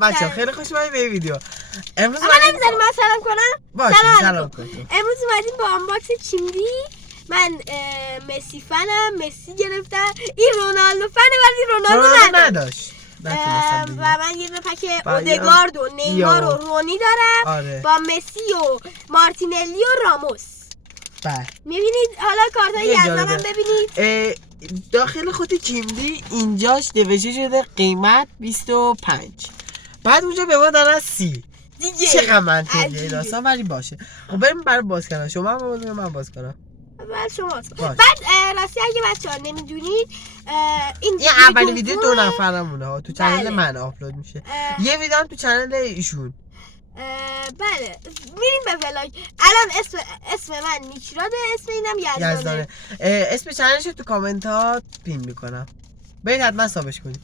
بچه خیلی خوش اومدید به ویدیو. امروز نمیذاری من سلام کنم؟ باشه سلام کن. امروز اومدیم با آنباکس چیمدی. من مسی فنم، مسی گرفتم. این رونالدو فنه ولی رونالدو نداشت. و من یه پک اودگارد و نیمار و رونی دارم. آره. با مسی و مارتینلی و راموس. بله. میبینید حالا کارتای یزدانم ببینید. داخل خود چیمدی اینجاش نوشته شده قیمت 25. بعد اونجا به ما دارن 30. دیگه چقدر منطقیه داستان ولی باشه. خب بریم برای باز کردن. شما من باز کنم. شما باز کن. بعد راستی اگه بچه‌ها نمیدونید این اولین ویدیو 2 نفرمونه تو چنل من آپلود میشه. یه ویدیو هم تو چنل ایشون. بله میریم به ولاگ. الان اسم من نیکراده، اسم اینم یزدانه. اسم چنلش تو کامنتات پین میکنم. برید حتما سابش کنید.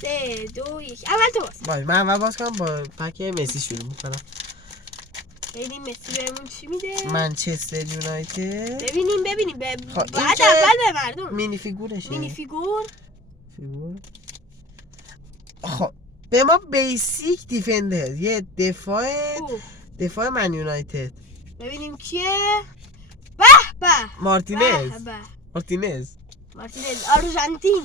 3 2 1 اول تو باز. من اول باز کنم با پک مسی شروع میکنم. ببینیم مسی بهمون چی میده. منچستر یونایتد. ببینیم بعد اول به مردم مینی فیگورشه. مینی فیگور. خب به ما بیسیک دیفندر، یه دفاع من یونایتد. ببینیم کیه. به به مارتینز. آرژانتین.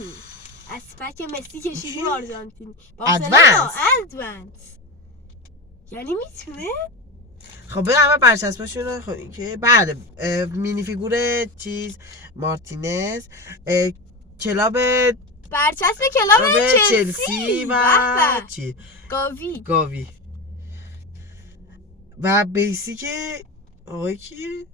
از پک مسی کشیدیم آرژانتین. ادوانس. یعنی میتونه. خب بریم اول برچسباشون رو که بعد مینی فیگور چیز مارتینز، کلاب برچسب کلاب چلسی و چی؟ گاوی و بیسیک آقای کیه؟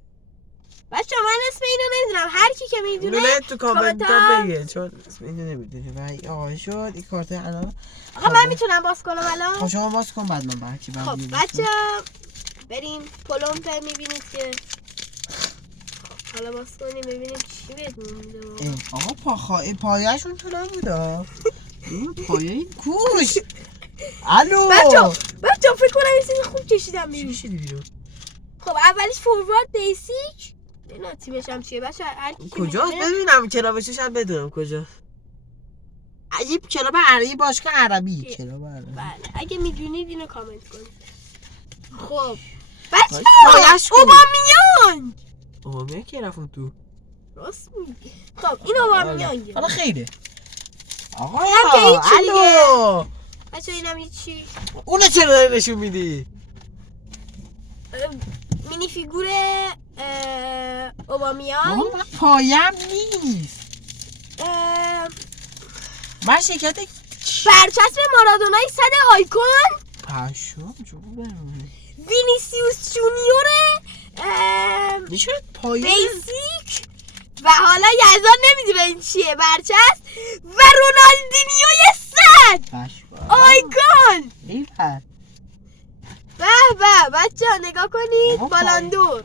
بچه من اسم اینو نمیدونم، هر کی که میدونه تو کامنت ها بگه چون اسم اینو نمیدونه. و آقای شد این کارت الان. آقا من میتونم باز کنم الان؟ خب شما باز کن بعد من برکی بعد. خب بچه بریم پلومپ میبینید که حالا باز کنیم ببینیم چی بهتون میده. آقا پایه‌شون تو نبوده. این پایه کوش. الو بچه فکر کنم یه سری خوب کشیدم بیرون. خب اولیش فوروارد بیسیک. نه تیمش هم چیه بچه کجاست ببینم کلابش شاید بدونم کجا. عجیب کلاب عربی باشگاه عربی کلاب عربی. بله اگه میدونید اینو کامنت کنید. خب بچه اوبامیان که رفتم تو راست میگه. خب این اوبامیانگه حالا خیره. آقا الو بچه اینم هیچی. اونو چرا داری نشون میدی؟ مینی فیگور اوبامیان. پایم نیست. من شرکت برچسب مارادونای 100 آیکون. پشم جون برونه. وینیسیوس جونیور نشون پایه بیسیک. و حالا یزدان نمیدونه این چیه برچسب. و رونالدینیوی 100 آیکون. ایپر به بچه ها نگاه کنید. بالاندور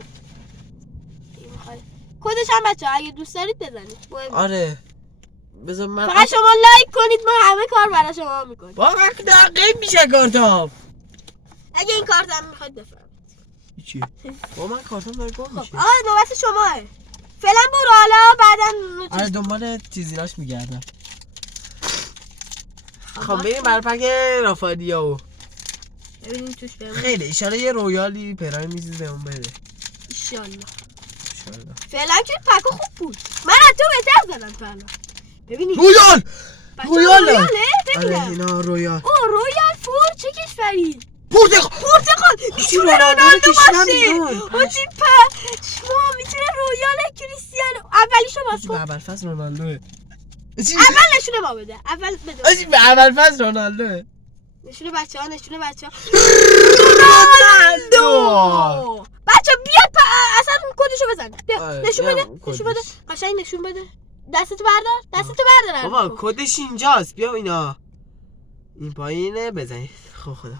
کدش هم بچه ها اگه دوست دارید بزنید. آره بذار من فقط شما لایک کنید، ما همه کار برای شما میکنیم. با وقت دقیق میشه کارتام. اگه این کارت هم میخواید بفرمید. چی؟ با من کارتام داره گم میشه. آقا نوبت شماه. فعلا برو حالا بعدن. آره دنبال چیزیراش میگردم. خب بریم برای پک رافادیو. ببینیم توش بهمون خیلی ایشالا یه رویالی پرایم میزید بهمون بده. ایشالله. فعلا که پکا خوب بود. من از تو بهتر زدم فعلا. ببینید رویال رویاله ببینم. آره اینا رویال. رویال فور چه کشوری؟ پرتغال میتونه رونالدو باشه. اونجی شما میتونه رویال کریستیانو. اولیشو باز کن. اول فصل رونالدوه. اول نشونه ما بده. اول بده. اول فصل رونالدوه. نشونه بچه‌ها رونالدو. بچه بیاد اصلا کدشو بزن. بیا نشون بده. قشنگ نشون بده. دستتو بردار. بابا کدش اینجاست. بیا اینا. این پایینه بزنید. خب خدا.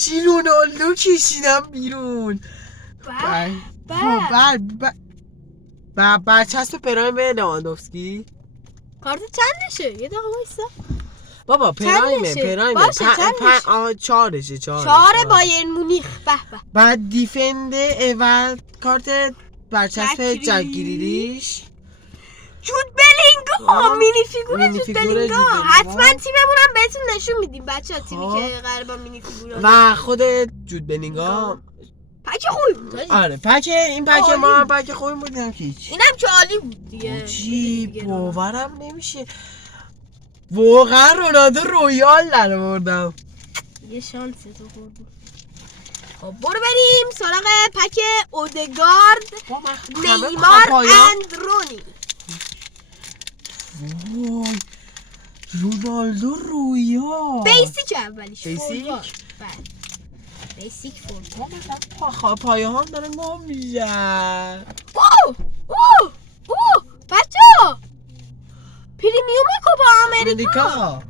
چی رونالدو کشیدم بیرون. برچسب پرایم به لواندوفسکی. کارت چندشه؟ یه دقیقه وایسا. بابا پرایم 4شه 4 بایرن مونیخ. به بعد دیفند اول کارت برچسب جک گریلیش. جود بلینگام. مینی فیگور مینی جود فیگور بلینگام. جود بلینگام. حتما تیممون هم بهتون نشون میدیم بچه‌ها، تیمی که قراره با مینی فیگور و خود جود بلینگام پک خوبی بود. آره پک این پک عالی ما هم بود. پک خوبی بودیم که هیچ اینم که عالی بود دیگه. چی باورم نمیشه واقعا رونالدو رویال در آوردم. یه شانس تو خوردی. خب برو بریم سراغ پک اودگارد نیمار اندرونی. وای رونالدو رویال بیسیک اولیش. بیسیک؟ بله بیسیک فوتبال. پایه هم داره ما میشه. اوه بچه پریمیوم کوپا آمریکا.